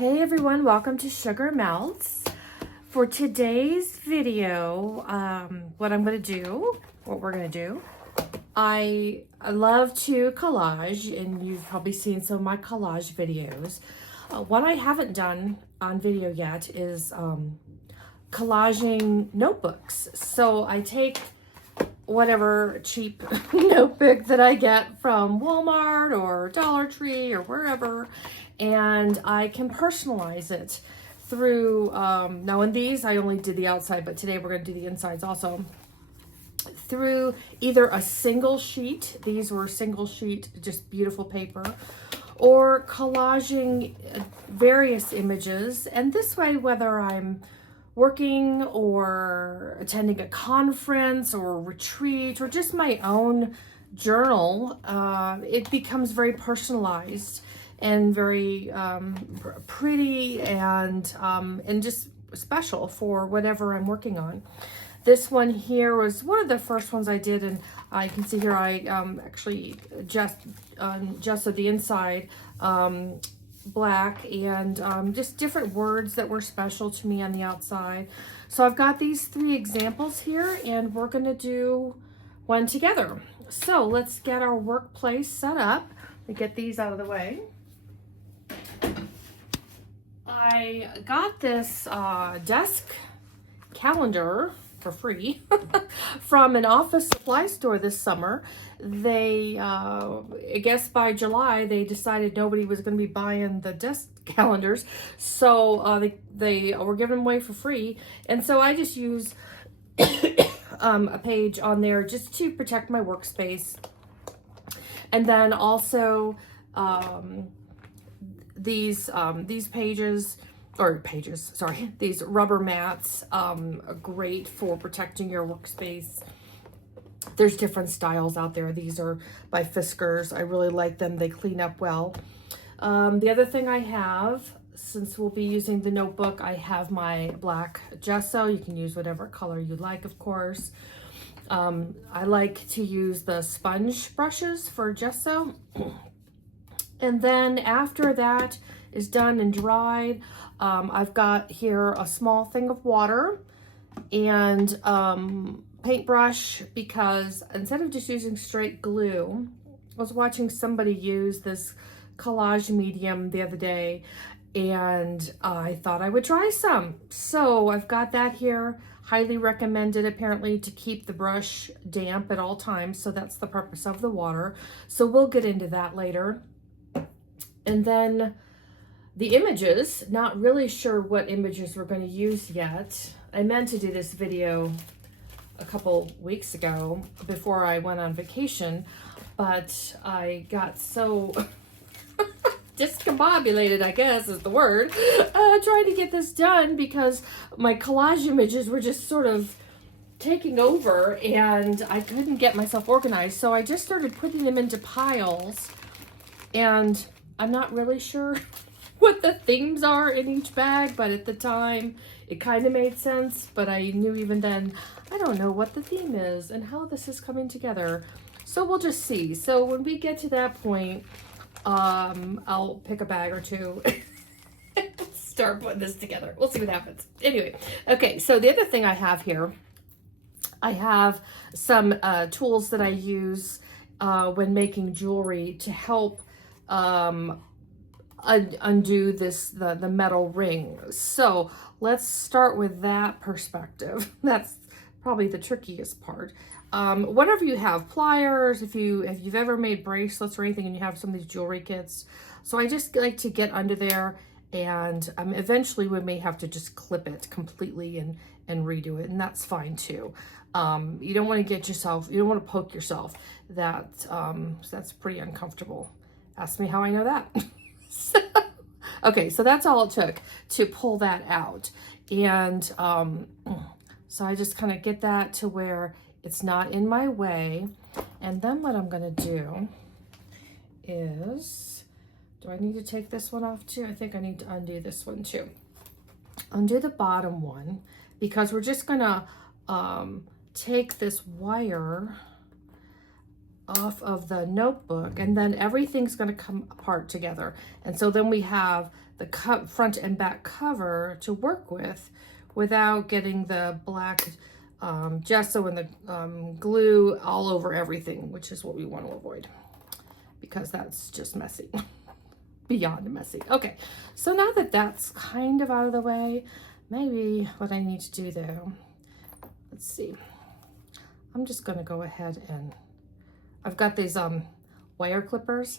Hey everyone, welcome to Sugar Melts. For today's video, what we're gonna do, I love to collage, and you've probably seen some of my collage videos. What I haven't done on video yet is collaging notebooks. So I take whatever cheap notebook that I get from Walmart or Dollar Tree or wherever, and I can personalize it through, now in these I only did the outside, but today we're going to do the insides also, through either a single sheet, these were single sheet, just beautiful paper, or collaging various images. And this way, whether I'm working or attending a conference or a retreat or just my own journal, it becomes very personalized and very pretty and just special for whatever I'm working on. This one here was one of the first ones I did, and I can see here I actually gessoed the inside black, and just different words that were special to me on the outside. So I've got these 3 examples here, and we're going to do one together. So let's get our workplace set up and get these out of the way. I got this desk calendar for free from an office supply store this summer. They, I guess by July, they decided nobody was going to be buying the desk calendars. So they were giving them away for free. And so I just use a page on there just to protect my workspace. And then also these rubber mats are great for protecting your workspace. There's different styles out there. These are by Fiskars. I really like them. They clean up well. The other thing I have, since we'll be using the notebook, I have my black gesso. You can use whatever color you like, of course. I like to use the sponge brushes for gesso. And then after that is done and dried, I've got here a small thing of water and paintbrush, because instead of just using straight glue, I was watching somebody use this collage medium the other day, and I thought I would try some. So I've got that here. Highly recommended, apparently, to keep the brush damp at all times. So that's the purpose of the water. So we'll get into that later. And then the images, not really sure what images we're going to use yet. I meant to do this video a couple weeks ago before I went on vacation, but I got so discombobulated, I guess is the word, trying to get this done, because my collage images were just sort of taking over and I couldn't get myself organized. So I just started putting them into piles, and I'm not really sure what the themes are in each bag, but at the time it kind of made sense. But I knew even then, I don't know what the theme is and how this is coming together. So we'll just see. So when we get to that point, I'll pick a bag or two and start putting this together. We'll see what happens. Anyway, okay, so the other thing I have here, I have some tools that I use when making jewelry to help undo the metal ring. So let's start with that perspective. That's probably the trickiest part. Whatever you have, pliers, if you've ever made bracelets or anything and you have some of these jewelry kits. So I just like to get under there, and eventually we may have to just clip it completely and redo it, and that's fine too. You don't want to poke yourself. That's pretty uncomfortable. Ask me how I know that. Okay, so that's all it took to pull that out. And so I just kind of get that to where it's not in my way. And then what I'm going to do is, do I need to take this one off too? I think I need to undo this one too. Undo the bottom one, because we're just going to take this wire off of the notebook, and then everything's going to come apart together. And so then we have the front and back cover to work with without getting the black gesso and the glue all over everything, which is what we want to avoid, because that's just messy. Beyond messy. Okay, so now that that's kind of out of the way, maybe what I need to do though, let's see, I'm just going to go ahead and I've got these wire clippers.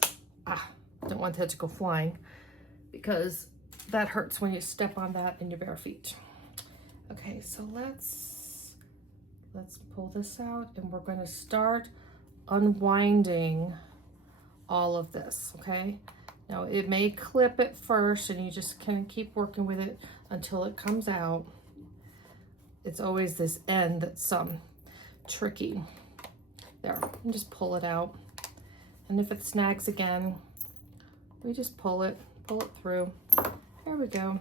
Don't want that to go flying, because that hurts when you step on that in your bare feet. Okay, so let's pull this out, and we're going to start unwinding all of this. Okay, now it may clip at first, and you just kind of keep working with it until it comes out. It's always this end that's tricky. There, and just pull it out. And if it snags again, we just pull it through. There we go.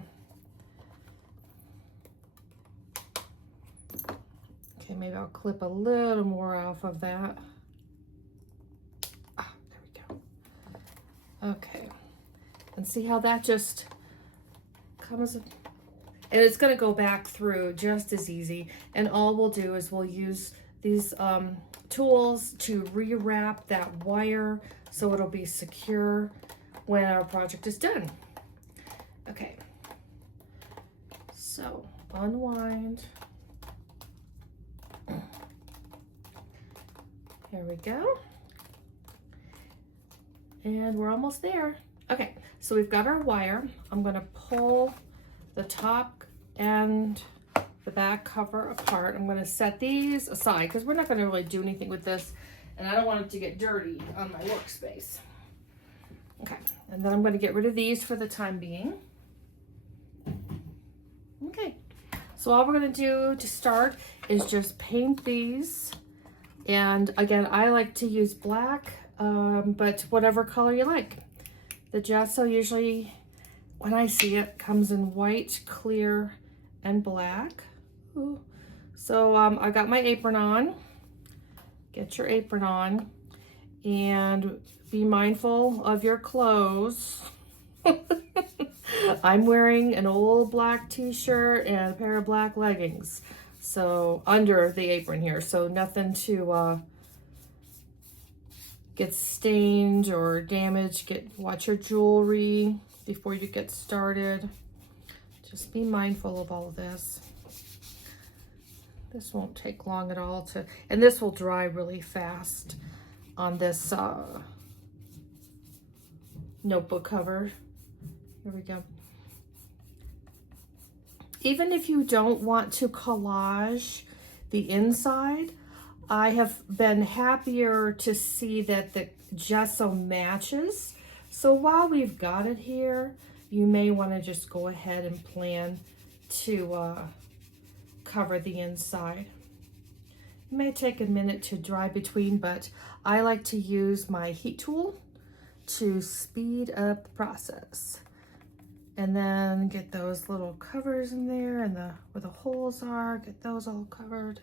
Okay, maybe I'll clip a little more off of that. There we go. Okay, and see how that just comes, and it's gonna go back through just as easy. And all we'll do is we'll use these tools to rewrap that wire so it'll be secure when our project is done. Okay, so unwind. Here we go. And we're almost there. Okay, so we've got our wire. I'm gonna pull the top and the back cover apart. I'm going to set these aside because we're not going to really do anything with this, and I don't want it to get dirty on my workspace. Okay, and then I'm going to get rid of these for the time being. Okay, so all we're going to do to start is just paint these, and again, I like to use black, but whatever color you like. The gesso usually, when I see it, comes in white, clear, and black. Ooh. So I got my apron on. Get your apron on and be mindful of your clothes. I'm wearing an old black t-shirt and a pair of black leggings, so under the apron here, so nothing to get stained or damaged. Watch your jewelry before you get started. Just be mindful of all of this. This won't take long at all to, and this will dry really fast on this notebook cover. Here we go. Even if you don't want to collage the inside, I have been happier to see that the gesso matches. So while we've got it here, you may want to just go ahead and plan to cover the inside. It may take a minute to dry between, but I like to use my heat tool to speed up the process. And then get those little covers in there, and where the holes are, get those all covered.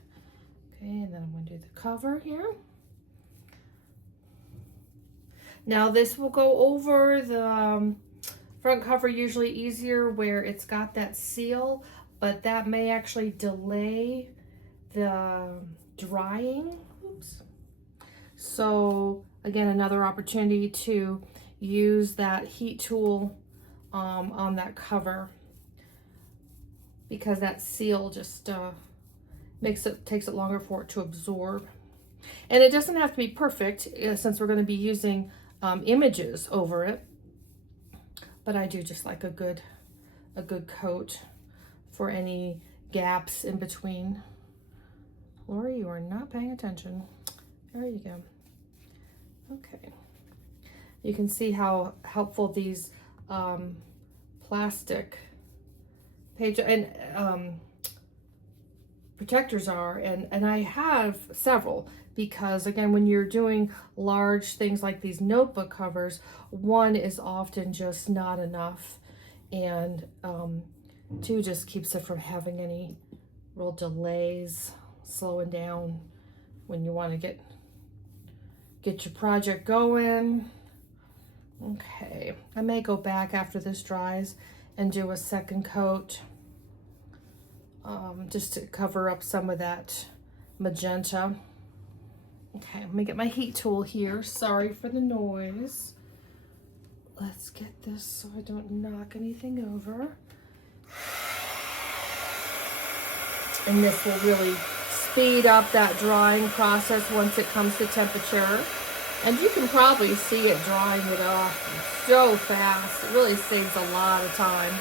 Okay, and then I'm going to do the cover here. Now this will go over the front cover, usually easier where it's got that seal, but that may actually delay the drying. Oops. So again, another opportunity to use that heat tool on that cover, because that seal just takes it longer for it to absorb. And it doesn't have to be perfect since we're going to be using images over it, but I do just like a good coat for any gaps in between. Lori, you are not paying attention. There you go. Okay, you can see how helpful these plastic page and protectors are, and I have several, because again, when you're doing large things like these notebook covers, one is often just not enough, and two just keeps it from having any real delays, slowing down when you want to get get your project going. Okay, I may go back after this dries and do a second coat just to cover up some of that magenta. Okay, let me get my heat tool here. Sorry for the noise. Let's get this so I don't knock anything over. And this will really speed up that drying process once it comes to temperature. And you can probably see it drying it off so fast. It really saves a lot of time.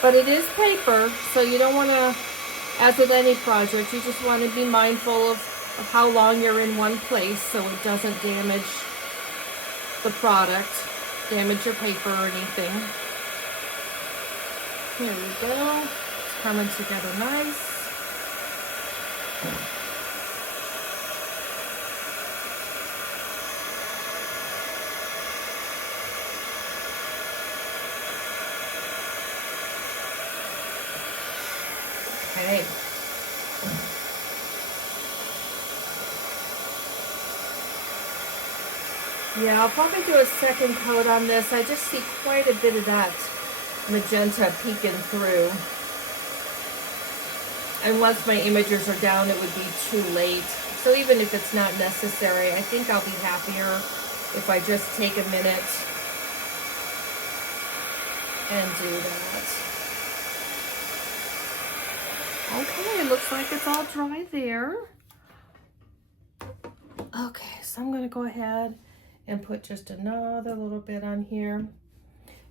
But it is paper, so you don't want to, as with any project, you just want to be mindful of how long you're in one place so it doesn't damage the product, damage your paper or anything. Here we go. It's coming together nice. Okay. Yeah, I'll probably do a second coat on this. I just see quite a bit of that magenta peeking through. And once my imagers are down, it would be too late. So even if it's not necessary, I think I'll be happier if I just take a minute and do that. Okay, it looks like it's all dry there. Okay, so I'm gonna go ahead and put just another little bit on here.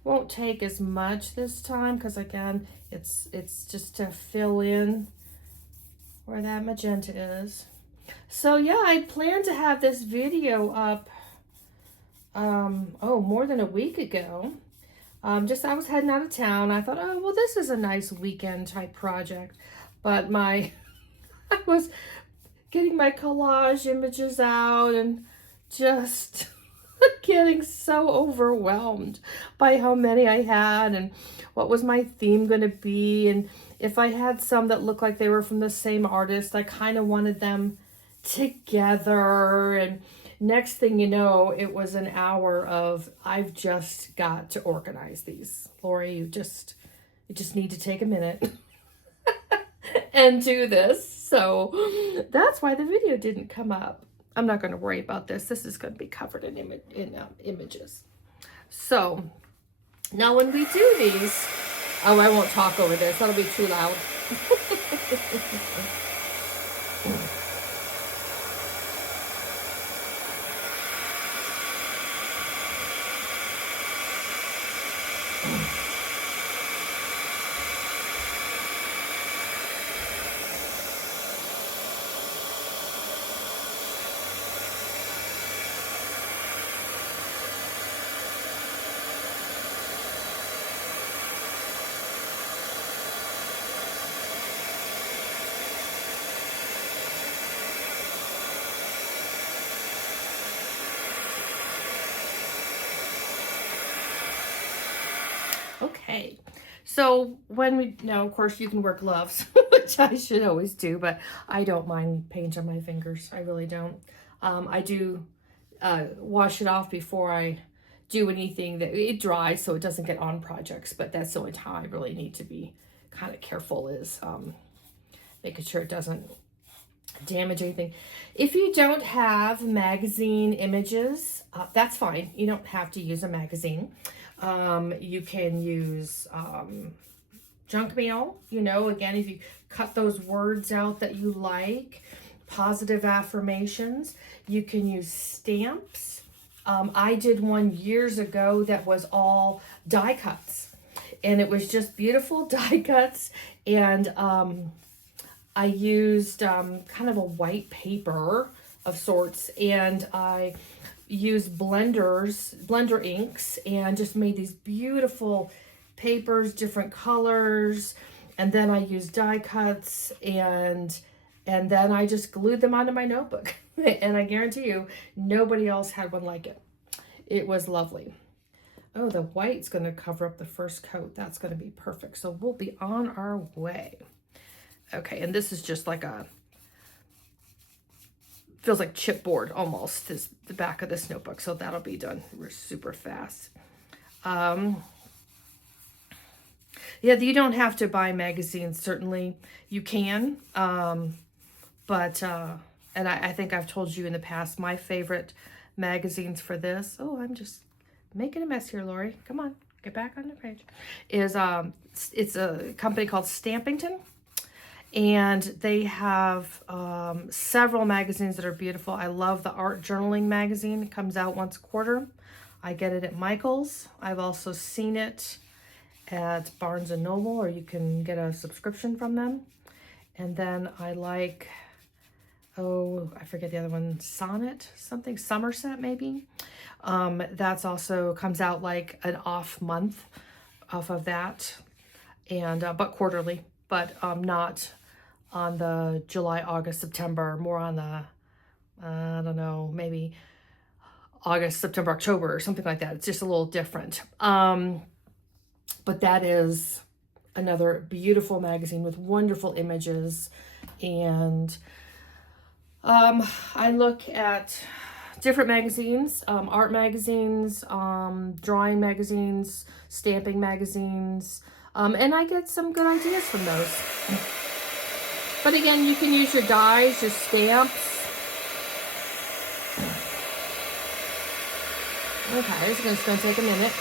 Won't take as much this time because again, it's just to fill in where that magenta is. So yeah, I planned to have this video up more than a week ago. I was heading out of town. I thought, oh well, this is a nice weekend type project. But I was getting my collage images out and just getting so overwhelmed by how many I had and what was my theme going to be. And if I had some that looked like they were from the same artist, I kind of wanted them together. And next thing you know, it was an hour of, I've just got to organize these. Lori, you just need to take a minute and do this. So that's why the video didn't come up. I'm not going to worry about this. This is going to be covered in images. So now when we do these, oh, I won't talk over this. That'll be too loud. Okay, so now of course you can wear gloves, which I should always do, but I don't mind paint on my fingers. I really don't. I do wash it off before I do anything that it dries so it doesn't get on projects, but that's the only time I really need to be kind of careful is making sure it doesn't damage anything. If you don't have magazine images, that's fine. You don't have to use a magazine. You can use junk mail, again, if you cut those words out that you like, positive affirmations. You can use stamps. I did one years ago that was all die cuts, and it was just beautiful die cuts. And I used kind of a white paper of sorts, and I used blender inks, and just made these beautiful papers, different colors. And then I used die cuts, and then I just glued them onto my notebook. And I guarantee you, nobody else had one like it. It was lovely. Oh, the white's going to cover up the first coat. That's going to be perfect. So we'll be on our way. Okay, and this is just like a feels like chipboard almost, is the back of this notebook. So that'll be done super fast. Yeah, you don't have to buy magazines. Certainly you can. But I think I've told you in the past, my favorite magazines for this, oh, I'm just making a mess here, Lori. Come on, get back on the page. Is it's a company called Stampington, and they have several magazines that are beautiful. I love the art journaling magazine. It comes out once a quarter. I get it at Michael's. I've also seen it at Barnes and Noble, or you can get a subscription from them. And then I like, oh, I forget the other one, Sonnet, something, Somerset maybe. That's also comes out like an off month off of that, and but quarterly, but not on the July, August, September, more on the, I don't know, maybe August, September, October, or something like that. It's just a little different. But that is another beautiful magazine with wonderful images. And I look at different magazines, art magazines, drawing magazines, stamping magazines, and I get some good ideas from those. But again, you can use your dies, your stamps. Okay, this is just going to take a minute.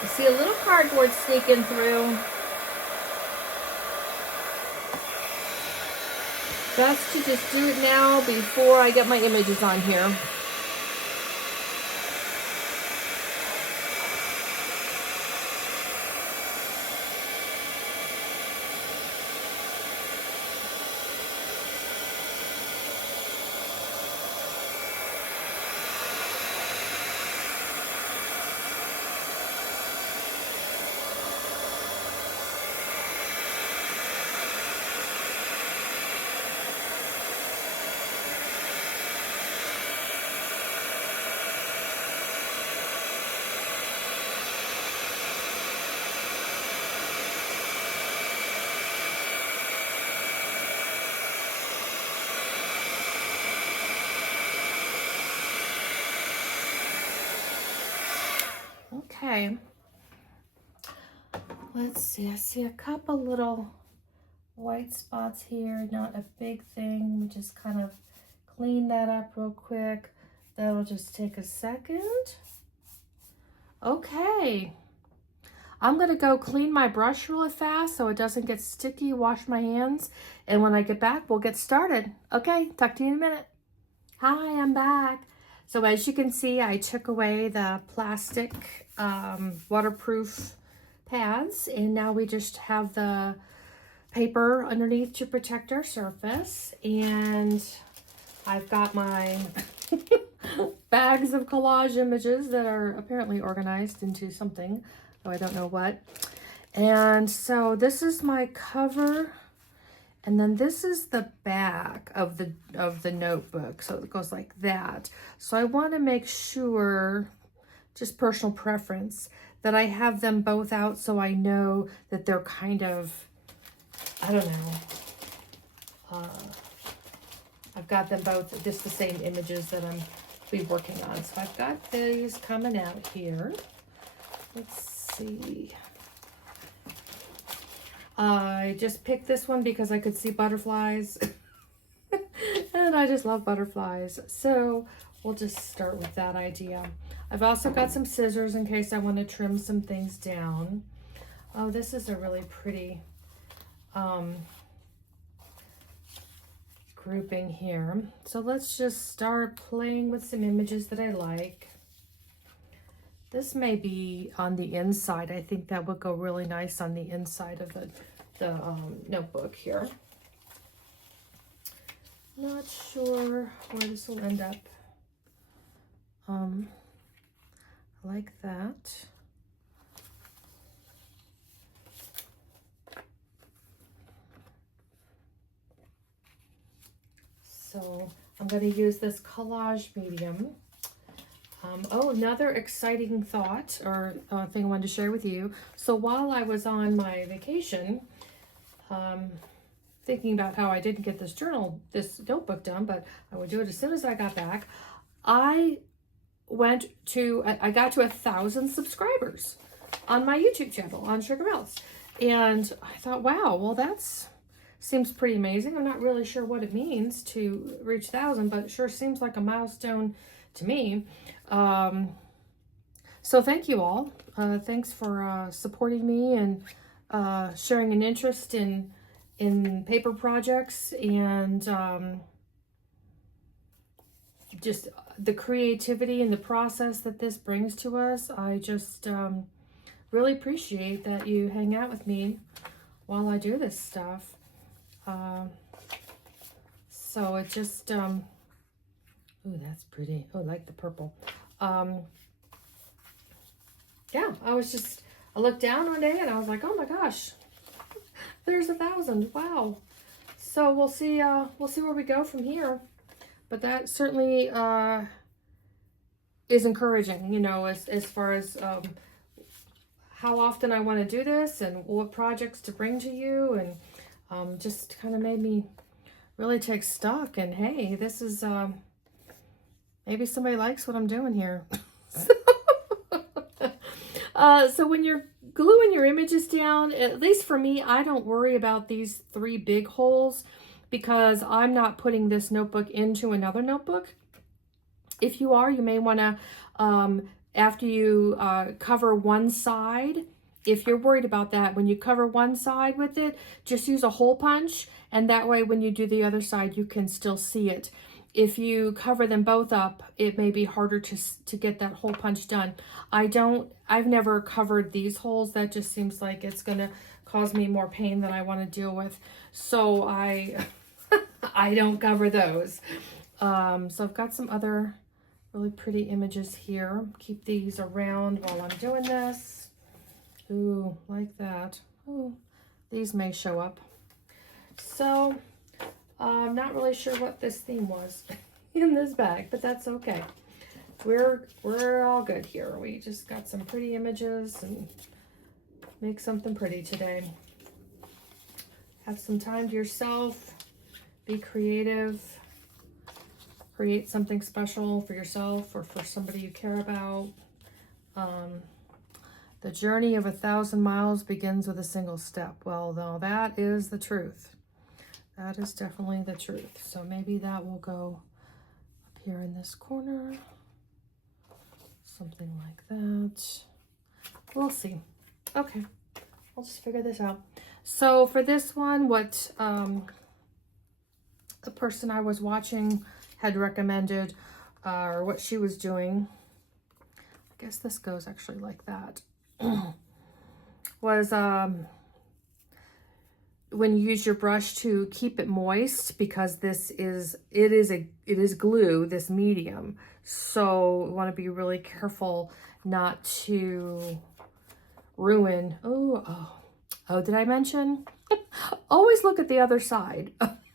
I see a little cardboard sneaking through. Best to just do it now before I get my images on here. Okay, let's see. I see a couple little white spots here, not a big thing. Let me just kind of clean that up real quick. That'll just take a second. Okay, I'm gonna go clean my brush really fast so it doesn't get sticky, wash my hands, and when I get back, we'll get started. Okay, talk to you in a minute. Hi, I'm back. So as you can see, I took away the plastic waterproof pads, and now we just have the paper underneath to protect our surface. And I've got my bags of collage images that are apparently organized into something, though I don't know what. And so this is my cover. And then this is the back of the notebook. So it goes like that. So I want to make sure, just personal preference, that I have them both out so I know that they're kind of, I don't know. I've got them both, just the same images that I'm be working on. So I've got these coming out here. Let's see. I just picked this one because I could see butterflies and I just love butterflies. So we'll just start with that idea. I've also got some scissors in case I want to trim some things down. Oh, this is a really pretty grouping here. So let's just start playing with some images that I like. This may be on the inside. I think that would go really nice on the inside of the notebook here. Not sure where this will end up. I like that. So I'm going to use this collage medium. Oh, another exciting thought or thing I wanted to share with you. So while I was on my vacation, thinking about how I didn't get this notebook done, but I would do it as soon as I got back, I got to 1,000 subscribers on my YouTube channel on Sugar Melts. And I thought, wow, well, seems pretty amazing. I'm not really sure what it means to reach 1,000, but it sure seems like a milestone to me. So thank you all. Thanks for supporting me and sharing an interest in paper projects and just the creativity and the process that this brings to us. I just really appreciate that you hang out with me while I do this stuff. So it just, oh, that's pretty. Oh, I like the purple. Yeah, I looked down one day and I was like, oh my gosh, there's 1,000. Wow. So we'll see where we go from here. But that certainly is encouraging, you know, as far as how often I want to do this and what projects to bring to you, and just kind of made me really take stock. And hey, this is maybe somebody likes what I'm doing here. So when you're gluing your images down, at least for me, I don't worry about these 3 big holes because I'm not putting this notebook into another notebook. If you are, you may want to, after you cover one side, if you're worried about that, when you cover one side with it, just use a hole punch, and that way when you do the other side, you can still see it. If you cover them both up, it may be harder to get that hole punch done. I've never covered these holes. That just seems like it's going to cause me more pain than I want to deal with. So I don't cover those. So I've got some other really pretty images here. Keep these around while I'm doing this. Ooh, like that. Ooh, these may show up. So I'm not really sure what this theme was in this bag, but that's okay. We're all good here. We just got some pretty images and make something pretty today. Have some time to yourself. Be creative. Create something special for yourself or for somebody you care about. The journey of 1,000 miles begins with a single step. Well, no, that is the truth. That is definitely the truth. So maybe that will go up here in this corner. Something like that. We'll see. Okay, I'll just figure this out. So for this one, what the person I was watching had recommended, or what she was doing, I guess this goes actually like that, was when you use your brush to keep it moist, because it is glue, this medium. So you want to be really careful not to ruin. Oh, did I mention? Always look at the other side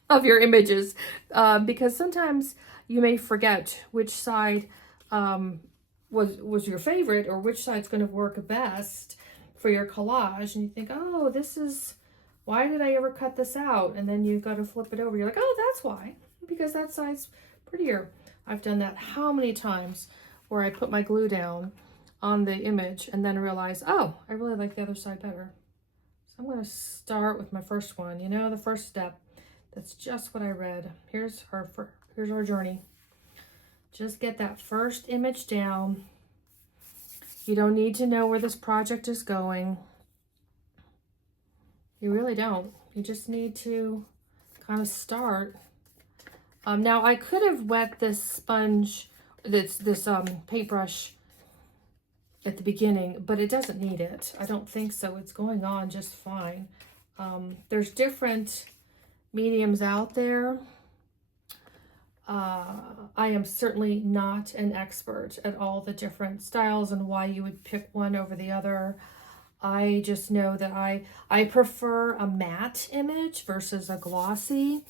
of your images, because sometimes you may forget which side was your favorite, or which side's going to work best for your collage, and you think, oh, why did I ever cut this out? And then you've got to flip it over. You're like, oh, that's why, because that side's prettier. I've done that how many times, where I put my glue down on the image and then realize, oh, I really like the other side better. So I'm going to start with my first one. You know, the first step. That's just what I read. Here's our journey. Just get that first image down. You don't need to know where this project is going. You really don't. You just need to kind of start. Now I could have wet this sponge, this paintbrush at the beginning, but it doesn't need it. I don't think so. It's going on just fine. There's different mediums out there. I am certainly not an expert at all the different styles and why you would pick one over the other. I just know that I prefer a matte image versus a glossy.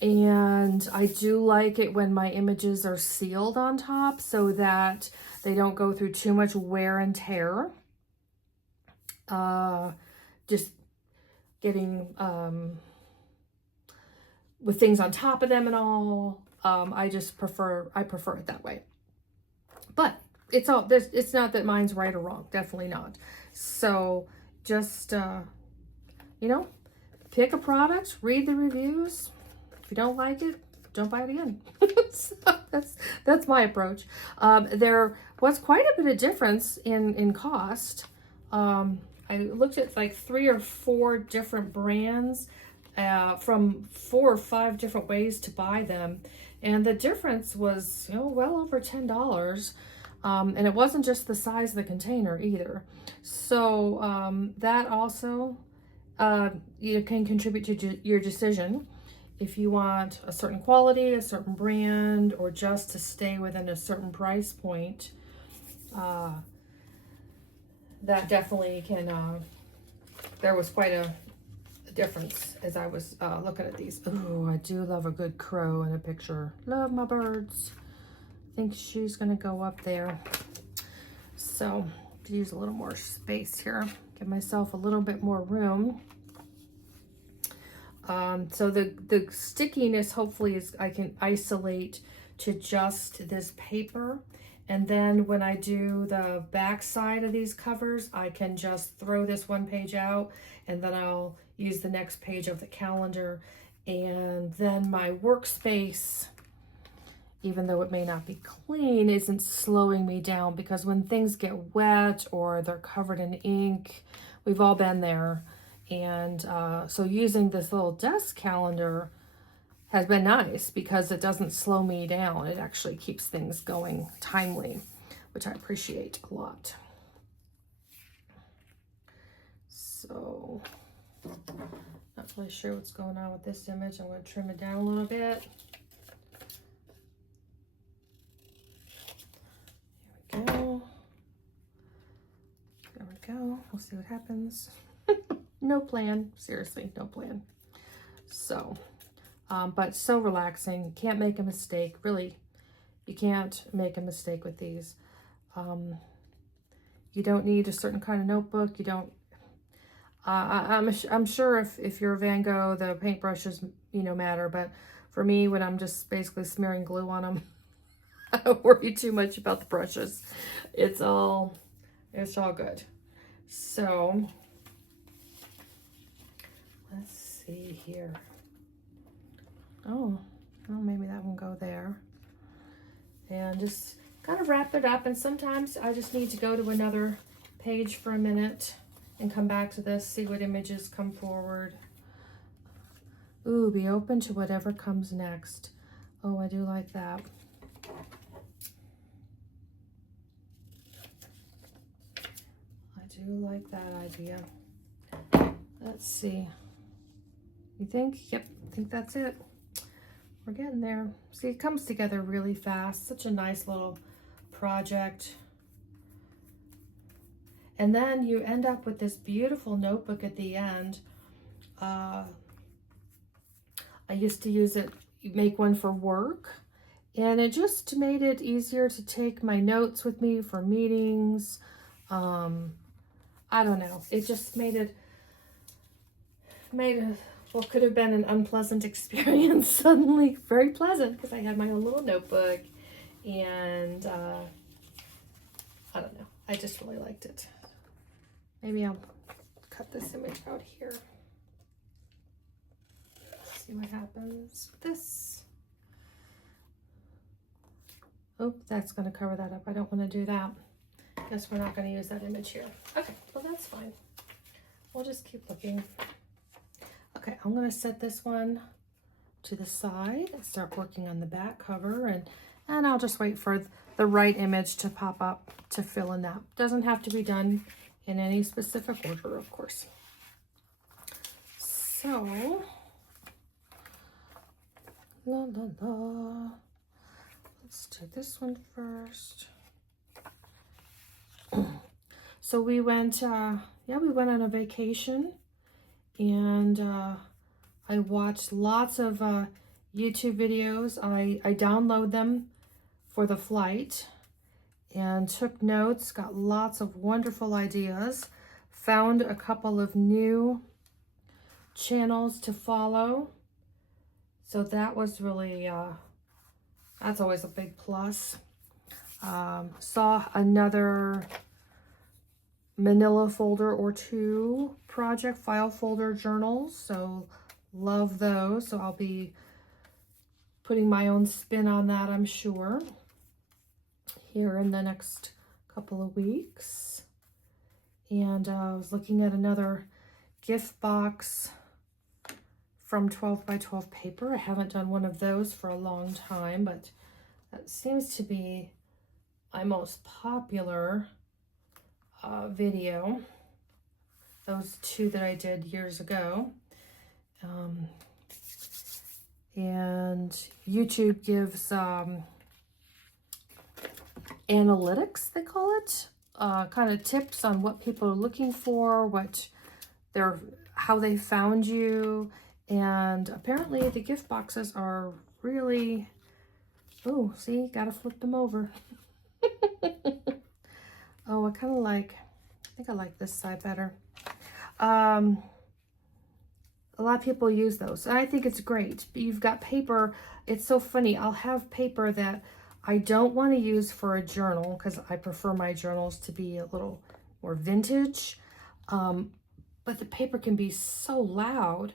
And I do like it when my images are sealed on top so that they don't go through too much wear and tear. Just getting with things on top of them and all. I prefer it that way. But it's not that mine's right or wrong, definitely not. So just you know, pick a product, read the reviews. If you don't like it, don't buy it again. So that's my approach. There was quite a bit of difference in cost. I looked at like 3 or 4 different brands from 4 or 5 different ways to buy them, and the difference was, you know, well over $10. And it wasn't just the size of the container either. So that also you can contribute to your decision if you want a certain quality, a certain brand, or just to stay within a certain price point. That definitely can, there was quite a difference as I was looking at these. Oh, I do love a good crow in a picture. Love my birds. I think she's gonna go up there. So, use a little more space here. Give myself a little bit more room. So the stickiness hopefully is I can isolate to just this paper. And then when I do the back side of these covers, I can just throw this one page out, and then I'll use the next page of the calendar. And then my workspace, even though it may not be clean, isn't slowing me down, because when things get wet or they're covered in ink, we've all been there. And so using this little desk calendar has been nice because it doesn't slow me down. It actually keeps things going timely, which I appreciate a lot. So, not really sure what's going on with this image. I'm going to trim it down a little bit. Here we go. There we go. We'll see what happens. No plan. Seriously, no plan. So, but so relaxing. You can't make a mistake. Really, you can't make a mistake with these. You don't need a certain kind of notebook. You don't. I'm sure if you're a Van Gogh, the paintbrushes, you know, matter. But for me, when I'm just basically smearing glue on them, I don't worry too much about the brushes. It's all good. So let's see here. Oh, well, maybe that one go there. And just kind of wrap it up. And sometimes I just need to go to another page for a minute and come back to this, see what images come forward. Ooh, be open to whatever comes next. Oh, I do like that. I do like that idea. Let's see. You think? Yep, I think that's it. We're getting there. See, it comes together really fast. Such a nice little project. And then you end up with this beautiful notebook at the end. I used to use it, make one for work, and it just made it easier to take my notes with me for meetings. I don't know. It just made what could have been an unpleasant experience suddenly very pleasant, because I had my own little notebook, and I don't know. I just really liked it. Maybe I'll cut this image out here. See what happens with this. Oh, that's going to cover that up. I don't want to do that. Guess we're not going to use that image here. Okay, well, that's fine. We'll just keep looking. Okay, I'm going to set this one to the side and start working on the back cover, and I'll just wait for the right image to pop up to fill in that. Doesn't have to be done in any specific order, of course. So, let's do this one first. So we went, we went on a vacation, and I watched lots of YouTube videos. I download them for the flight and took notes, got lots of wonderful ideas, found a couple of new channels to follow. So that was really, that's always a big plus. Saw another manila folder or two project file folder journals, so love those. So I'll be putting my own spin on that, I'm sure, here in the next couple of weeks. And I was looking at another gift box from 12 by 12 paper. I haven't done one of those for a long time, but that seems to be my most popular video. Those two that I did years ago. And YouTube gives analytics, they call it, kind of tips on what people are looking for, how they found you. And apparently the gift boxes are really, oh, see, gotta flip them over. Oh, I think I like this side better. A lot of people use those, and I think it's great. You've got paper. It's so funny. I'll have paper that I don't want to use for a journal because I prefer my journals to be a little more vintage. But the paper can be so loud.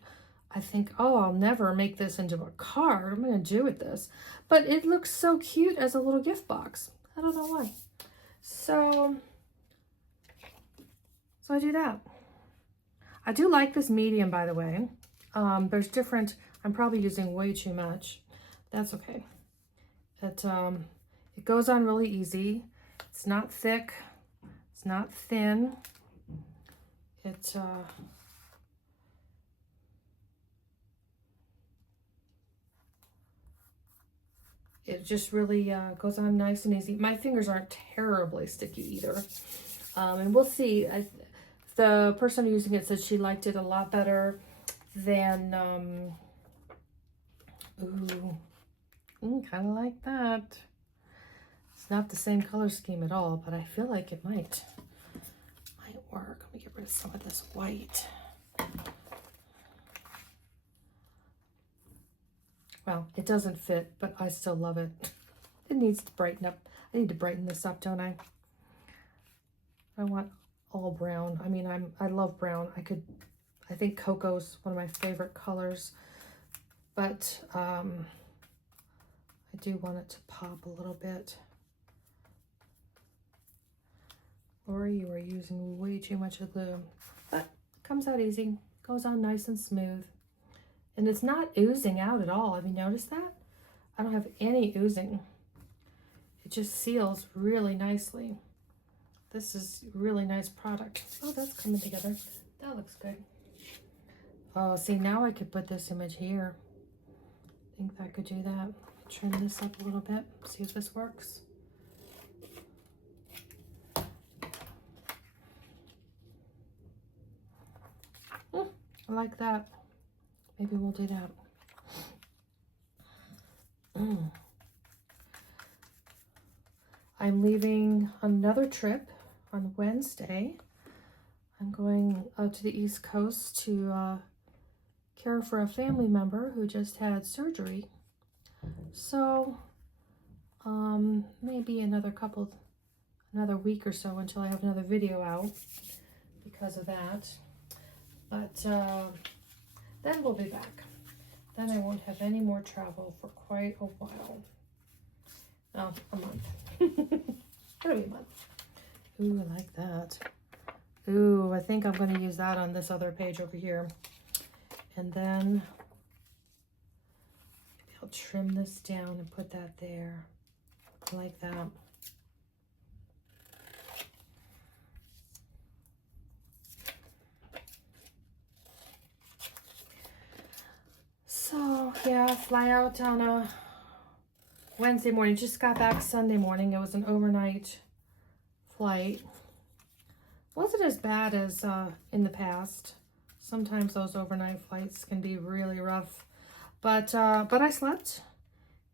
I think, oh, I'll never make this into a card. What am I going to do with this? But it looks so cute as a little gift box. I don't know why. So I do that. I do like this medium, by the way. There's different, I'm probably using way too much. That's okay. It goes on really easy. It's not thick. It's not thin. It just really goes on nice and easy. My fingers aren't terribly sticky either. And we'll see. The person using it said she liked it a lot better than, kind of like that. It's not the same color scheme at all, but I feel like it might work. Let me get rid of some of this white. Well, it doesn't fit, but I still love it. It needs to brighten up. I need to brighten this up, don't I? I want all brown. I mean, I love brown. I think cocoa's one of my favorite colors, but I do want it to pop a little bit. Lori, you are using way too much of glue, but it comes out easy. Goes on nice and smooth. And it's not oozing out at all. Have you noticed that? I don't have any oozing. It just seals really nicely. This is a really nice product. Oh, that's coming together. That looks good. Oh, see, now I could put this image here. I think I could do that. Trim this up a little bit, see if this works. I like that. Maybe we'll do that. I'm leaving another trip on Wednesday. I'm going out to the East Coast to care for a family member who just had surgery. So maybe another week or so until I have another video out because of that. But then we'll be back. Then I won't have any more travel for quite a while. Oh, a month. It'll be a month. Ooh, I like that. Ooh, I think I'm going to use that on this other page over here. And then maybe I'll trim this down and put that there. I like that. So, yeah, fly out on a Wednesday morning. Just got back Sunday morning. It was an overnight flight. Wasn't as bad as in the past. Sometimes those overnight flights can be really rough. But I slept,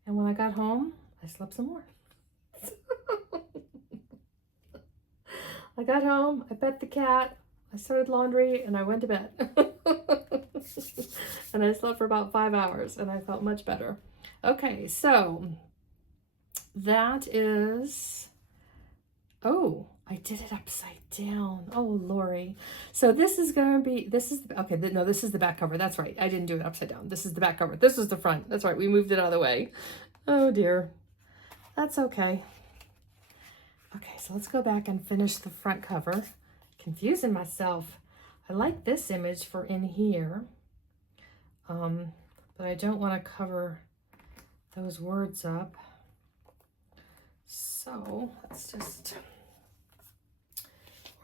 and when I got home, I slept some more. I got home, I pet the cat, I started laundry, and I went to bed. And I slept for about 5 hours, and I felt much better. Okay, so that is, oh, I did it upside down. Oh, Lori. So this is going to be, this is, okay, no, this is the back cover. That's right. I didn't do it upside down. This is the back cover. This is the front. That's right. We moved it out of the way. Oh, dear. That's okay. Okay, so let's go back and finish the front cover. Confusing myself. I like this image for in here, but I don't want to cover those words up. So let's just,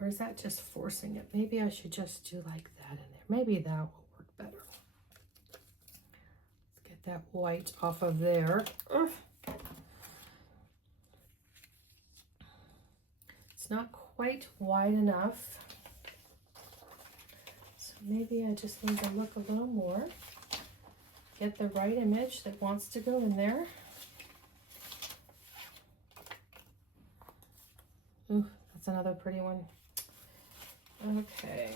or is that just forcing it? Maybe I should just do like that in there. Maybe that will work better. Let's get that white off of there. Ugh. It's not quite wide enough. So maybe I just need to look a little more. Get the right image that wants to go in there. Ooh, that's another pretty one. Okay.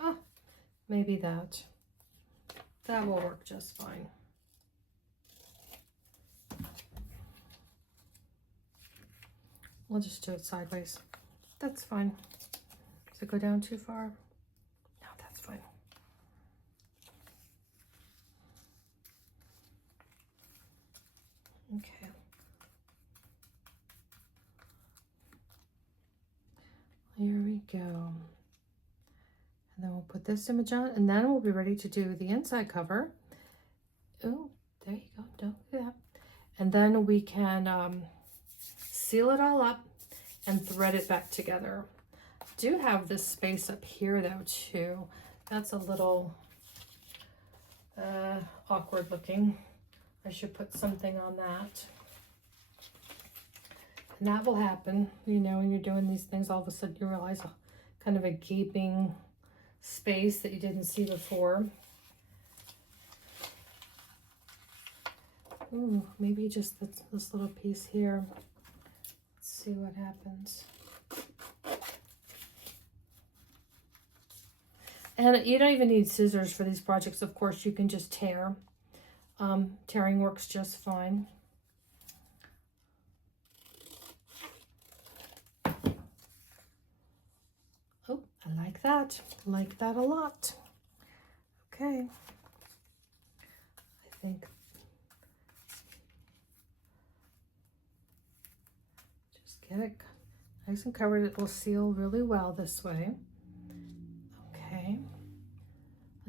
Ah, maybe that. That will work just fine. We'll just do it sideways. That's fine. Does it go down too far? No, that's fine. Okay. Here we go. And then we'll put this image on, and then we'll be ready to do the inside cover. Oh, there you go. Don't do that. And then we can seal it all up and thread it back together. I do have this space up here though too. That's a little awkward looking. I should put something on that. And that will happen, you know, when you're doing these things, all of a sudden you realize kind of a gaping space that you didn't see before. Ooh, maybe just this little piece here. Let's see what happens. And you don't even need scissors for these projects. Of course, you can just tear. Tearing works just fine. Oh, I like that. I like that a lot. Okay. I think just get it nice and covered. It will seal really well this way. Okay.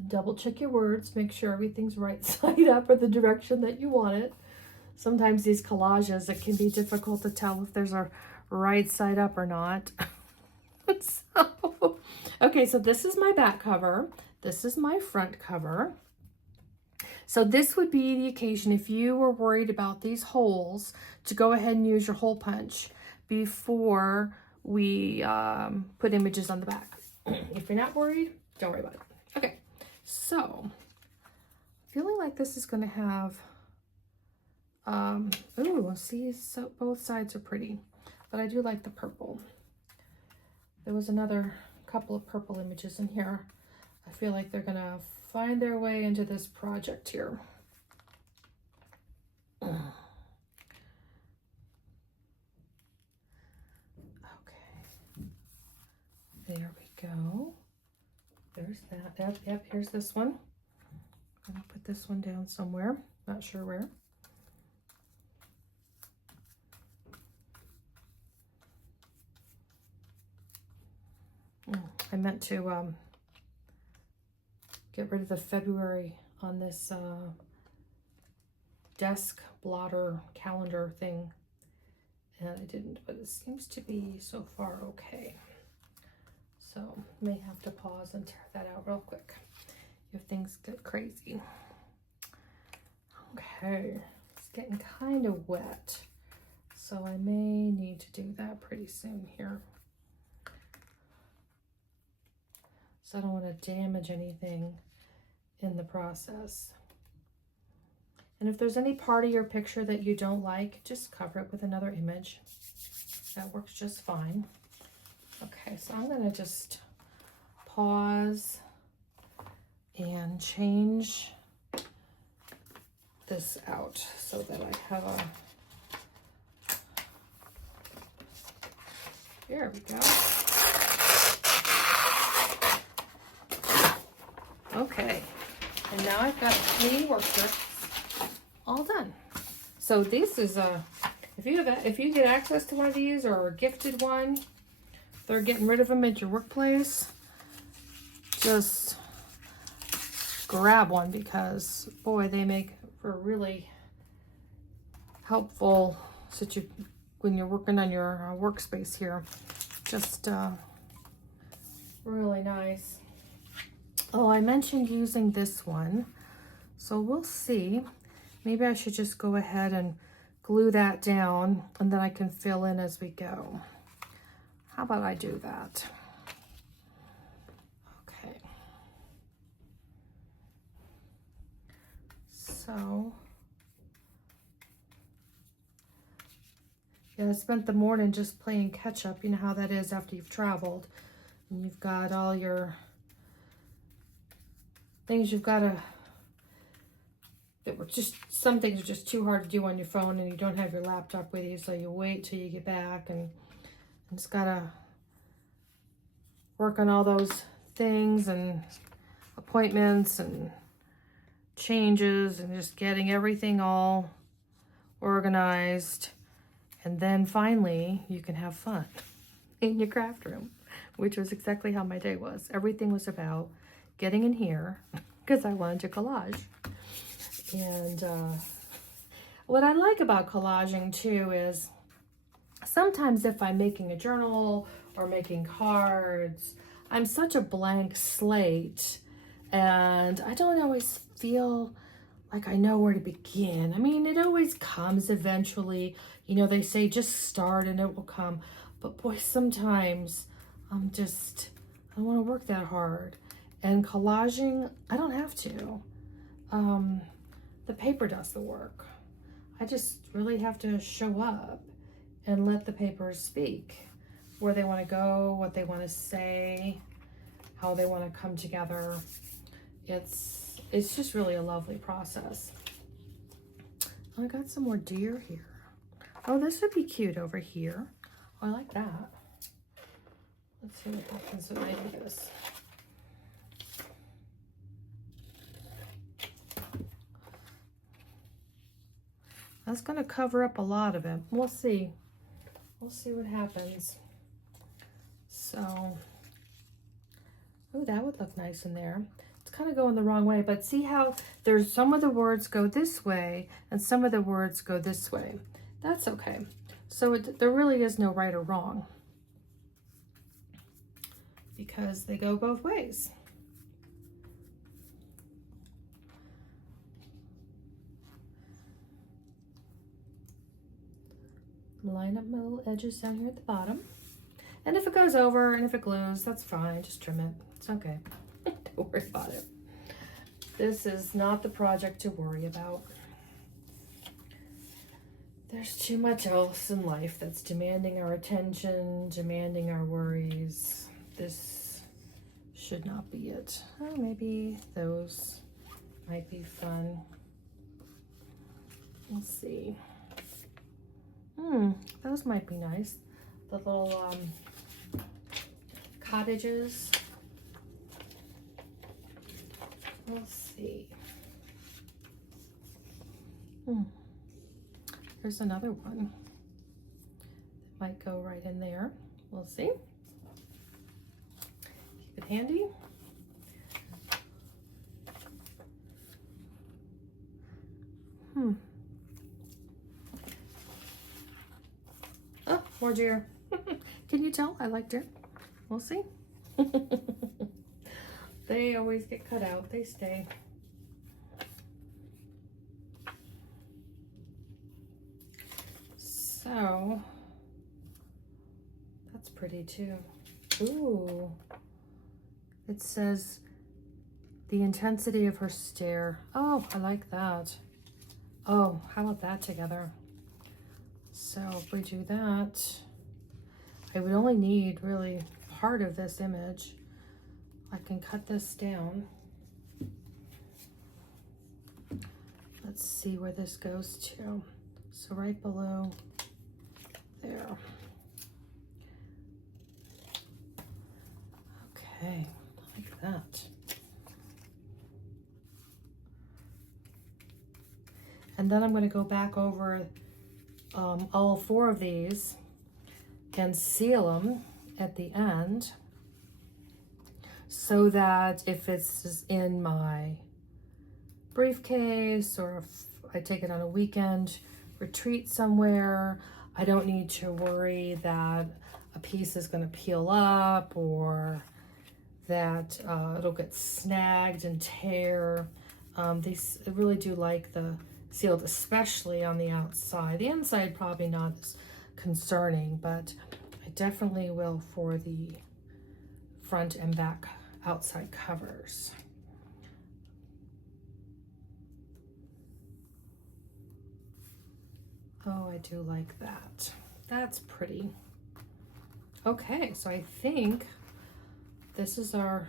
Double check your words. Make sure everything's right side up or the direction that you want it. Sometimes these collages, it can be difficult to tell if there's a right side up or not. So, okay, so this is my back cover. This is my front cover. So this would be the occasion if you were worried about these holes to go ahead and use your hole punch before we put images on the back. If you're not worried, don't worry about it. Okay, so feeling like this is going to have, ooh, see, so both sides are pretty, but I do like the purple. There was another couple of purple images in here. I feel like they're going to find their way into this project here. Okay. There we go. There's that. Yep, here's this one. I'm going to put this one down somewhere. Not sure where. I meant to get rid of the February on this desk blotter calendar thing, and I didn't, but it seems to be so far okay. So may have to pause and tear that out real quick if things get crazy. Okay, it's getting kind of wet, so I may need to do that pretty soon here. because I don't want to damage anything in the process. And if there's any part of your picture that you don't like, just cover it with another image. That works just fine. Okay, so I'm going to just pause and change this out so that I have a, there we go. Okay, and now I've got a clean worksheet all done. So this is a, if you get access to one of these or are gifted one, they're getting rid of them at your workplace, just grab one, because boy, they make for a really helpful when you're working on your workspace here. Just really nice. Oh, I mentioned using this one, so we'll see. Maybe I should just go ahead and glue that down, and then I can fill in as we go. How about I do that? Okay. So, yeah, I spent the morning just playing catch up. You know how that is after you've traveled. And you've got all your things you've got to, that were just, some things are just too hard to do on your phone, and you don't have your laptop with you, so you wait till you get back, and just gotta work on all those things and appointments and changes and just getting everything all organized. And then finally you can have fun in your craft room, which was exactly how my day was. Everything was about getting in here because I wanted to collage. And what I like about collaging too is sometimes if I'm making a journal or making cards, I'm such a blank slate and I don't always feel like I know where to begin. I mean, it always comes eventually. You know, they say just start and it will come. But boy, sometimes I don't want to work that hard. And collaging, I don't have to. The paper does the work. I just really have to show up and let the papers speak. Where they want to go, what they want to say, how they want to come together. It's just really a lovely process. I got some more deer here. Oh, this would be cute over here. Oh, I like that. Let's see what happens when I do this. That's going to cover up a lot of it. We'll see. We'll see what happens. So, oh, that would look nice in there. It's kind of going the wrong way, but see how there's some of the words go this way and some of the words go this way. That's okay. So there really is no right or wrong because they go both ways. Line up my little edges down here at the bottom. And if it goes over and if it glues, that's fine. Just trim it. It's okay. Don't worry about it. This is not the project to worry about. There's too much else in life that's demanding our attention, demanding our worries. This should not be it. Oh, maybe those might be fun. Let's see. Those might be nice. The little cottages. We'll see. There's another one. Might go right in there. We'll see. Keep it handy. Oh, more deer. Can you tell? I like deer. We'll see. They always get cut out. They stay. So, that's pretty too. Ooh, It says, the intensity of her stare. Oh, I like that. Oh, how about that together? So if we do that, I would only need really part of this image. I can cut this down. Let's see where this goes to. So right below there. Okay, like that. And then I'm going to go back over all 4 of these and seal them at the end, so that if it's in my briefcase or if I take it on a weekend retreat somewhere, I don't need to worry that a piece is going to peel up or that it'll get snagged and tear. These, I really do like the sealed, especially on the outside. The inside probably not as concerning, but I definitely will for the front and back outside covers. Oh, I do like that. That's pretty. Okay, so I think this is our,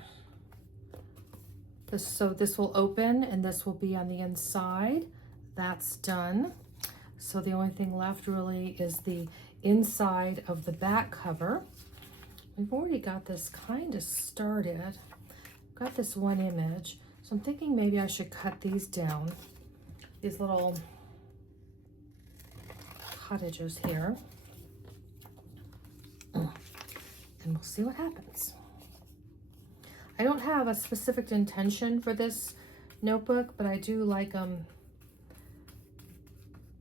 so this will open and this will be on the inside. That's done. So the only thing left really is the inside of the back cover. We've already got this kind of started. Got this one image. So I'm thinking maybe I should cut these down. These little cottages here. And we'll see what happens. I don't have a specific intention for this notebook, but I do like them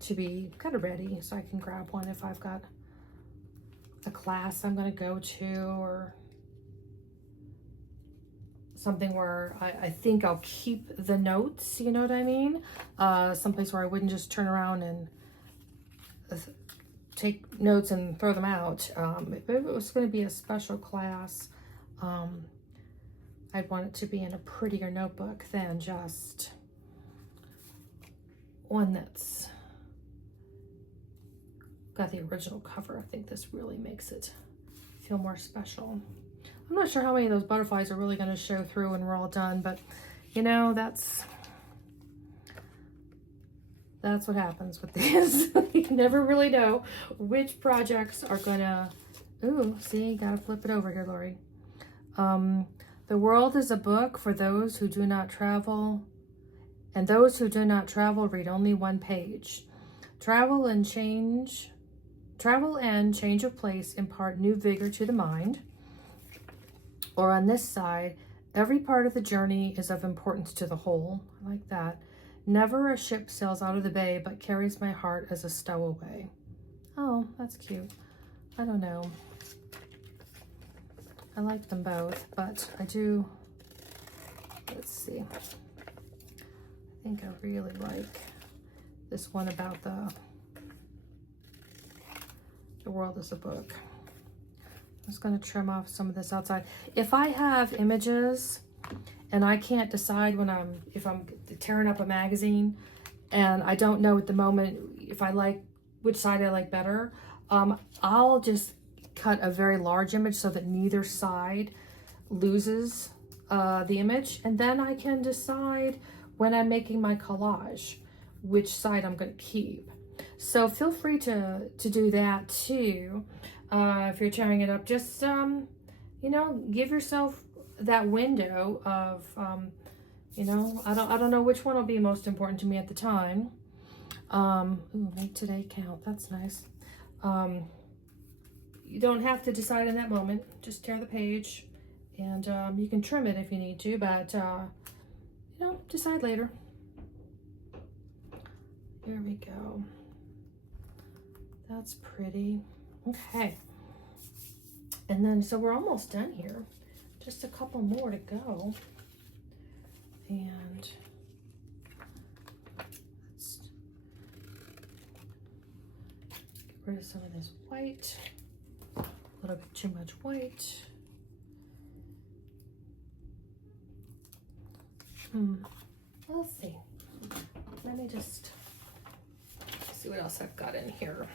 to be kind of ready, so I can grab one if I've got a class I'm going to go to or something where I think I'll keep the notes, you know what I mean? Someplace where I wouldn't just turn around and take notes and throw them out. If it was going to be a special class, I'd want it to be in a prettier notebook than just one that's got the original cover. I think this really makes it feel more special. I'm not sure how many of those butterflies are really going to show through when we're all done, but you know, that's what happens with these. You never really know which projects are gonna, ooh, see, gotta flip it over here, Lori. The world is a book for those who do not travel, and those who do not travel read only one page. Travel and change of place impart new vigor to the mind. Or on this side, every part of the journey is of importance to the whole. I like that. Never a ship sails out of the bay, but carries my heart as a stowaway. Oh, that's cute. I don't know. I like them both, but I do, let's see. I think I really like this one about the world is a book. I'm just going to trim off some of this outside. If I have images and I can't decide if I'm tearing up a magazine and I don't know at the moment if I like which side I like better, I'll just cut a very large image so that neither side loses the image, and then I can decide when I'm making my collage which side I'm going to keep. So feel free to do that too. If you're tearing it up, just you know, give yourself that window of you know, I don't know which one will be most important to me at the time. Ooh, make today count. That's nice. You don't have to decide in that moment. Just tear the page, and you can trim it if you need to, but you know, decide later. Here we go. That's pretty. Okay. And then, so we're almost done here. Just a couple more to go. And let's get rid of some of this white. A little bit too much white. We'll see. Let me just see what else I've got in here.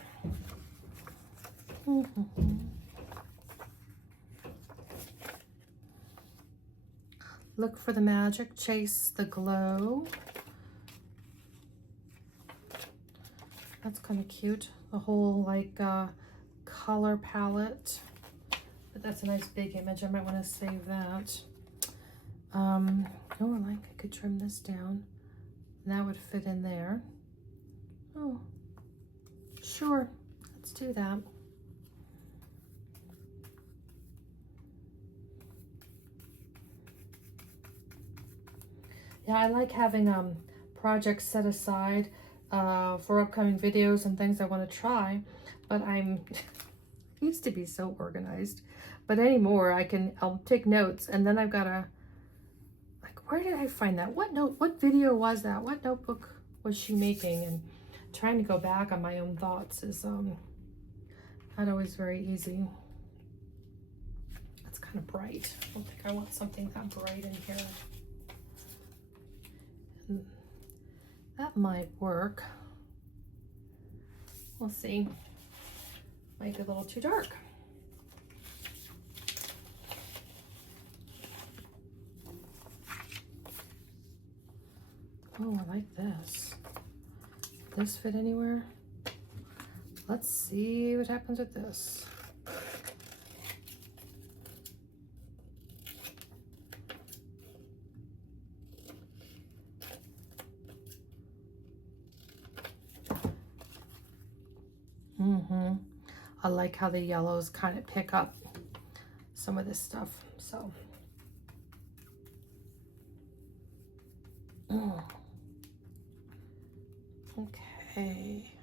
Look for the magic, chase the glow. That's kind of cute. The whole like color palette. But that's a nice big image. I might want to save that. Oh, I could trim this down. And that would fit in there. Oh, sure. Let's do that. Yeah, I like having projects set aside for upcoming videos and things I want to try, but I'm used to be so organized, but anymore I'll take notes, and then I've got to, like, where did I find that? What video was that? What notebook was she making? And trying to go back on my own thoughts is not always very easy. That's kind of bright. I don't think I want something that bright in here. That might work. We'll see. Might be a little too dark. Oh, I like this. Does this fit anywhere? Let's see what happens with this. I like how the yellows kind of pick up some of this stuff. So, okay.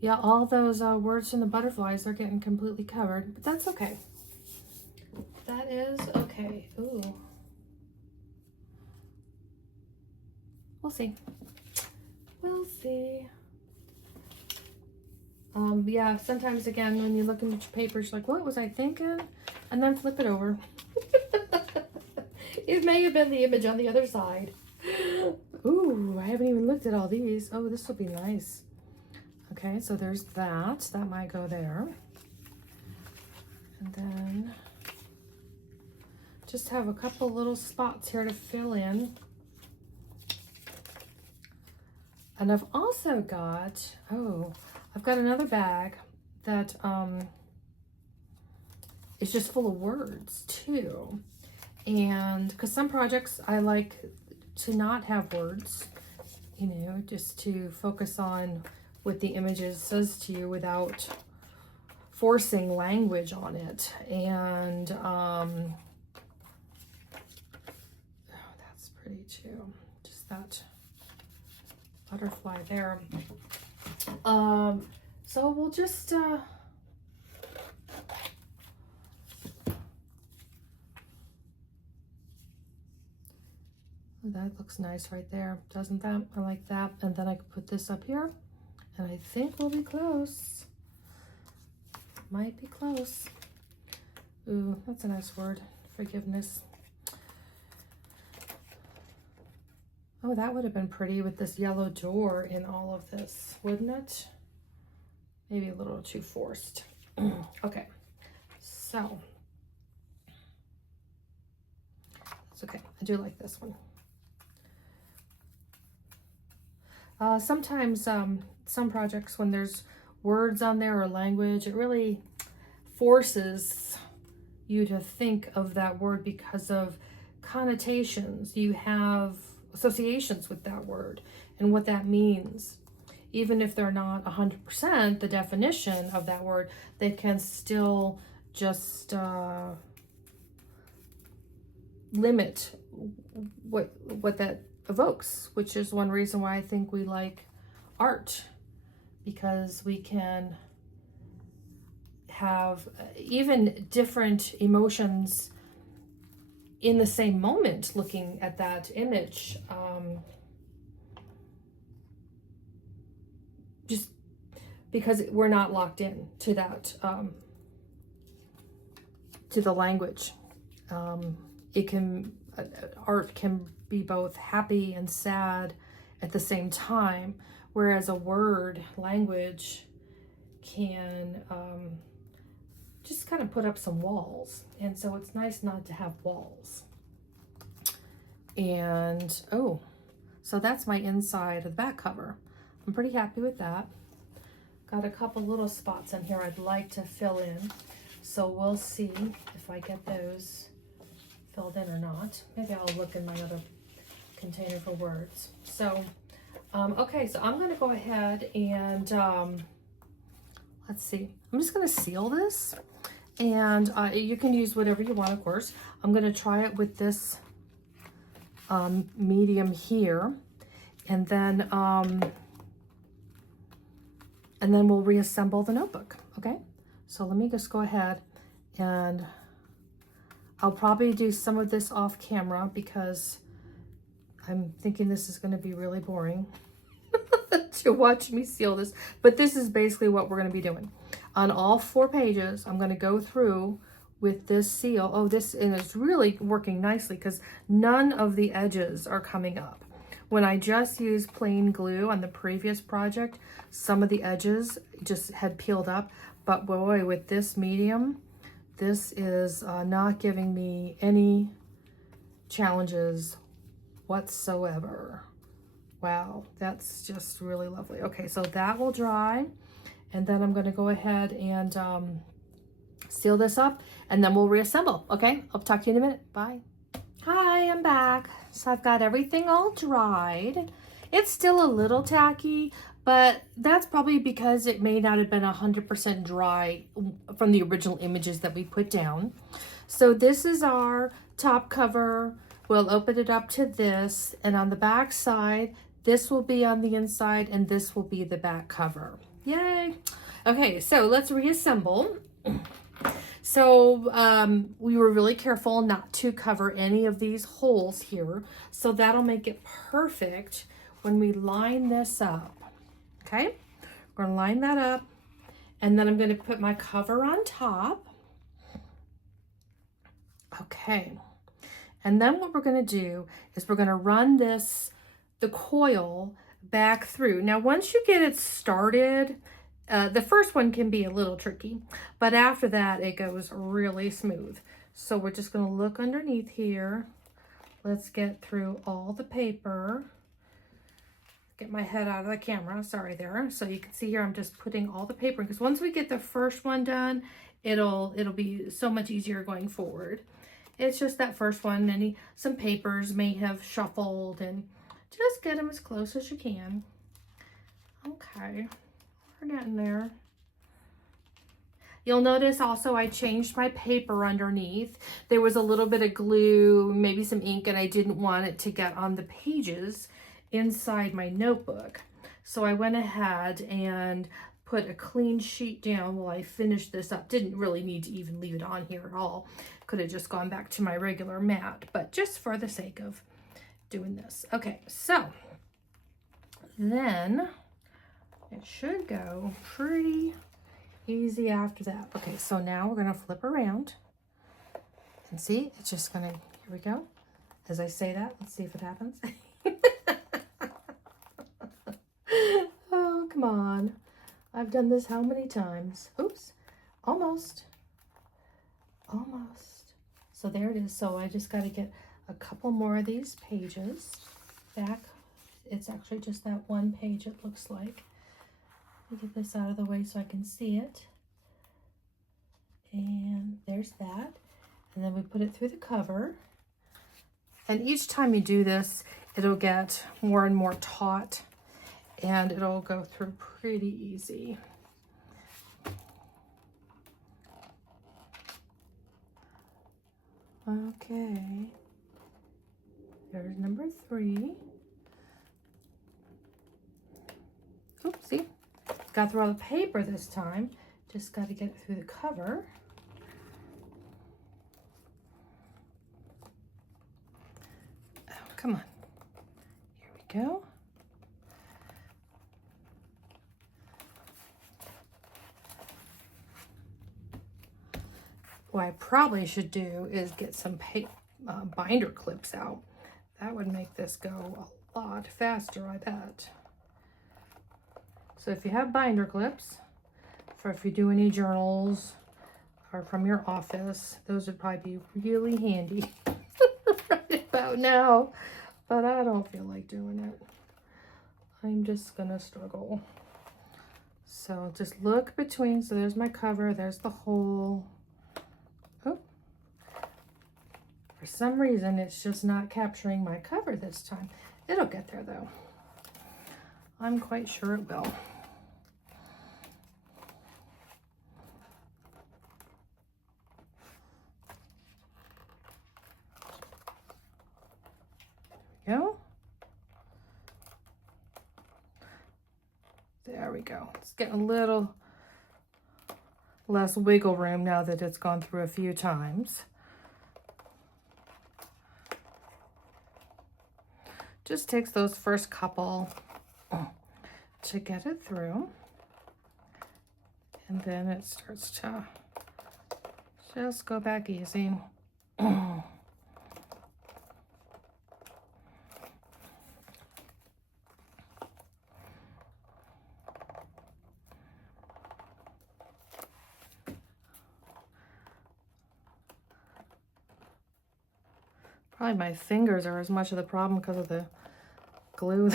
Yeah, all those words from the butterflies, they're getting completely covered, but that's okay. That is okay. Ooh. We'll see. We'll see. Yeah, sometimes again, when you look into your papers, you're like, what was I thinking? And then flip it over. It may have been the image on the other side. Ooh, I haven't even looked at all these. Oh, this will be nice. Okay, so there's that. That might go there. And then just have a couple little spots here to fill in. And I've also got, I've got another bag that is just full of words too. And because some projects I like to not have words, you know, just to focus on what the images says to you without forcing language on it. And oh, that's pretty too. Just that butterfly there. So we'll just that looks nice right there, doesn't that? I like that. And then I can put this up here, and I think we'll be close. Might be close. Ooh, that's a nice word. Forgiveness. Oh, that would have been pretty with this yellow door in all of this, wouldn't it? Maybe a little too forced. Okay, so it's okay. I do like this one. Sometimes some projects, when there's words on there or language, it really forces you to think of that word because of connotations. You have associations with that word and what that means. Even if they're not 100% the definition of that word, they can still just limit what that evokes, which is one reason why I think we like art, because we can have even different emotions in the same moment looking at that image. Just because we're not locked in to that, to the language. it can, art can be both happy and sad at the same time, whereas a word language can just kind of put up some walls. And so it's nice not to have walls. And, oh, so that's my inside of the back cover. I'm pretty happy with that. Got a couple little spots in here I'd like to fill in. So we'll see if I get those filled in or not. Maybe I'll look in my other container for words. So, okay, so I'm gonna go ahead and, let's see. I'm just gonna seal this, and you can use whatever you want, of course. I'm gonna try it with this medium here, and then we'll reassemble the notebook, okay? So let me just go ahead, and I'll probably do some of this off camera because I'm thinking this is gonna be really boring to watch me seal this, but this is basically what we're gonna be doing. On all 4 pages, I'm gonna go through with this seal. Oh, this, and it's really working nicely because none of the edges are coming up. When I just used plain glue on the previous project, some of the edges just had peeled up, but boy, with this medium, this is not giving me any challenges whatsoever. Wow, that's just really lovely. Okay, so that will dry, and then I'm gonna go ahead and seal this up, and then we'll reassemble, okay? I'll talk to you in a minute, bye. Hi, I'm back. So I've got everything all dried. It's still a little tacky, but that's probably because it may not have been 100% dry from the original images that we put down. So this is our top cover. We'll open it up to this, and on the back side, this will be on the inside, and this will be the back cover. Yay! Okay, so let's reassemble. So we were really careful not to cover any of these holes here, so that'll make it perfect when we line this up. Okay, we're gonna line that up, and then I'm gonna put my cover on top. Okay, and then what we're gonna do is we're gonna run the coil back through. Now, once you get it started, the first one can be a little tricky, but after that, it goes really smooth. So we're just gonna look underneath here. Let's get through all the paper. Get my head out of the camera, sorry there. So you can see here, I'm just putting all the paper in, because once we get the first one done, it'll be so much easier going forward. It's just that first one, and some papers may have shuffled, and just get them as close as you can. Okay, we're getting there. You'll notice also I changed my paper underneath. There was a little bit of glue, maybe some ink, and I didn't want it to get on the pages inside my notebook. So I went ahead and put a clean sheet down while I finished this up. Didn't really need to even leave it on here at all. Could have just gone back to my regular mat, but just for the sake of doing this. Okay, so then it should go pretty easy after that. Okay, so now we're gonna flip around and see, it's just gonna, here we go. As I say that, let's see if it happens. Oh, come on. I've done this how many times? Oops, almost. Almost. So there it is. So I just got to get a couple more of these pages back. It's actually just that one page, it looks like. Let me get this out of the way so I can see it. And there's that. And then we put it through the cover. And each time you do this, it'll get more and more taut, and it'll go through pretty easy. Okay, there's number 3. Oops, see, got through all the paper this time. Just got to get it through the cover. Oh, come on. Here we go. What I probably should do is get some binder clips out. That would make this go a lot faster, I bet. So if you have binder clips, for if you do any journals or from your office, those would probably be really handy right about now. But I don't feel like doing it. I'm just gonna struggle. So just look between, so there's my cover, there's the hole. Oh, for some reason it's just not capturing my cover this time. It'll get there though. I'm quite sure it will. There we go. There we go. It's getting a little less wiggle room now that it's gone through a few times. Just takes those first couple to get it through. And then it starts to just go back easy. Probably my fingers are as much of the problem because of the glue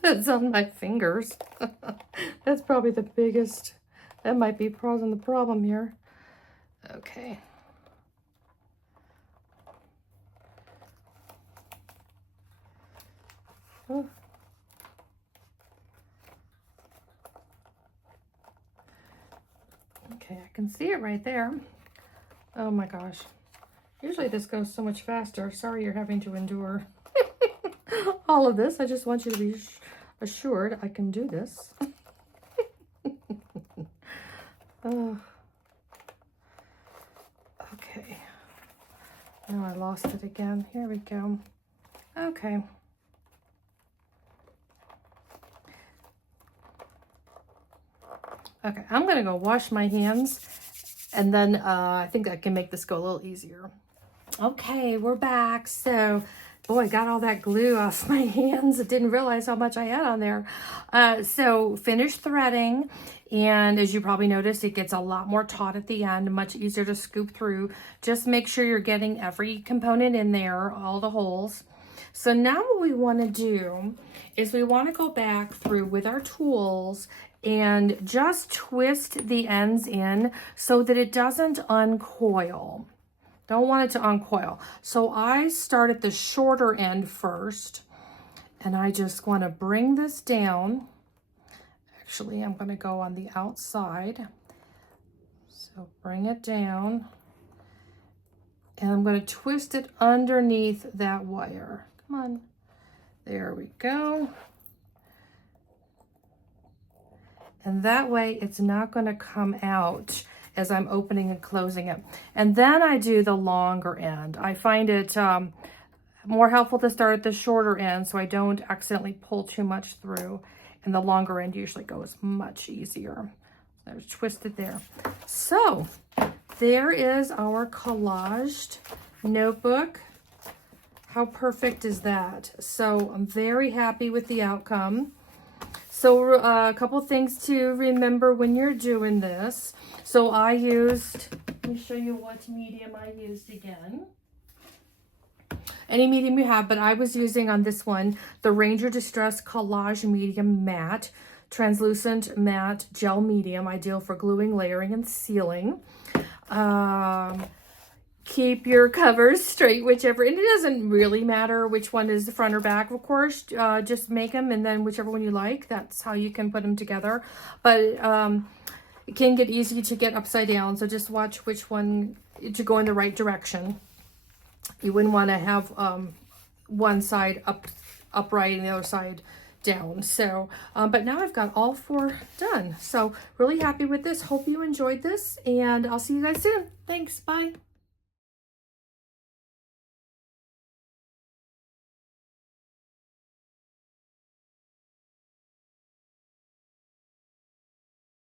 that's on my fingers. That's probably the biggest, that might be causing the problem here. Okay. Oh. Okay, I can see it right there. Oh my gosh. Usually this goes so much faster. Sorry you're having to endure all of this. I just want you to be assured I can do this. Oh. Okay. Now I lost it again. Here we go. Okay. Okay, I'm going to go wash my hands, and then I think I can make this go a little easier. Okay, we're back. So, boy, got all that glue off my hands. I didn't realize how much I had on there. So, finished threading, and as you probably noticed, it gets a lot more taut at the end, much easier to scoop through. Just make sure you're getting every component in there, all the holes. So now what we want to do is we want to go back through with our tools and just twist the ends in so that it doesn't uncoil. Don't want it to uncoil. So I start at the shorter end first, and I just want to bring this down. Actually, I'm going to go on the outside. So bring it down, and I'm going to twist it underneath that wire. Come on. There we go. And that way it's not going to come out as I'm opening and closing it. And then I do the longer end. I find it more helpful to start at the shorter end so I don't accidentally pull too much through. And the longer end usually goes much easier. There's twisted there. So there is our collaged notebook. How perfect is that? So I'm very happy with the outcome. So a couple things to remember when you're doing this. So I used, let me show you what medium I used again. Any medium you have, but I was using on this one, the Ranger Distress Collage Medium Matte, translucent matte gel medium, ideal for gluing, layering, and sealing. Keep your covers straight, whichever, and it doesn't really matter which one is the front or back, of course. Just make them, and then whichever one you like, that's how you can put them together. But it can get easy to get upside down, so just watch which one to go in the right direction. You wouldn't want to have one side upright and the other side down. So but now I've got all 4 done, so really happy with this. Hope you enjoyed this, and I'll see you guys soon. Thanks. Bye.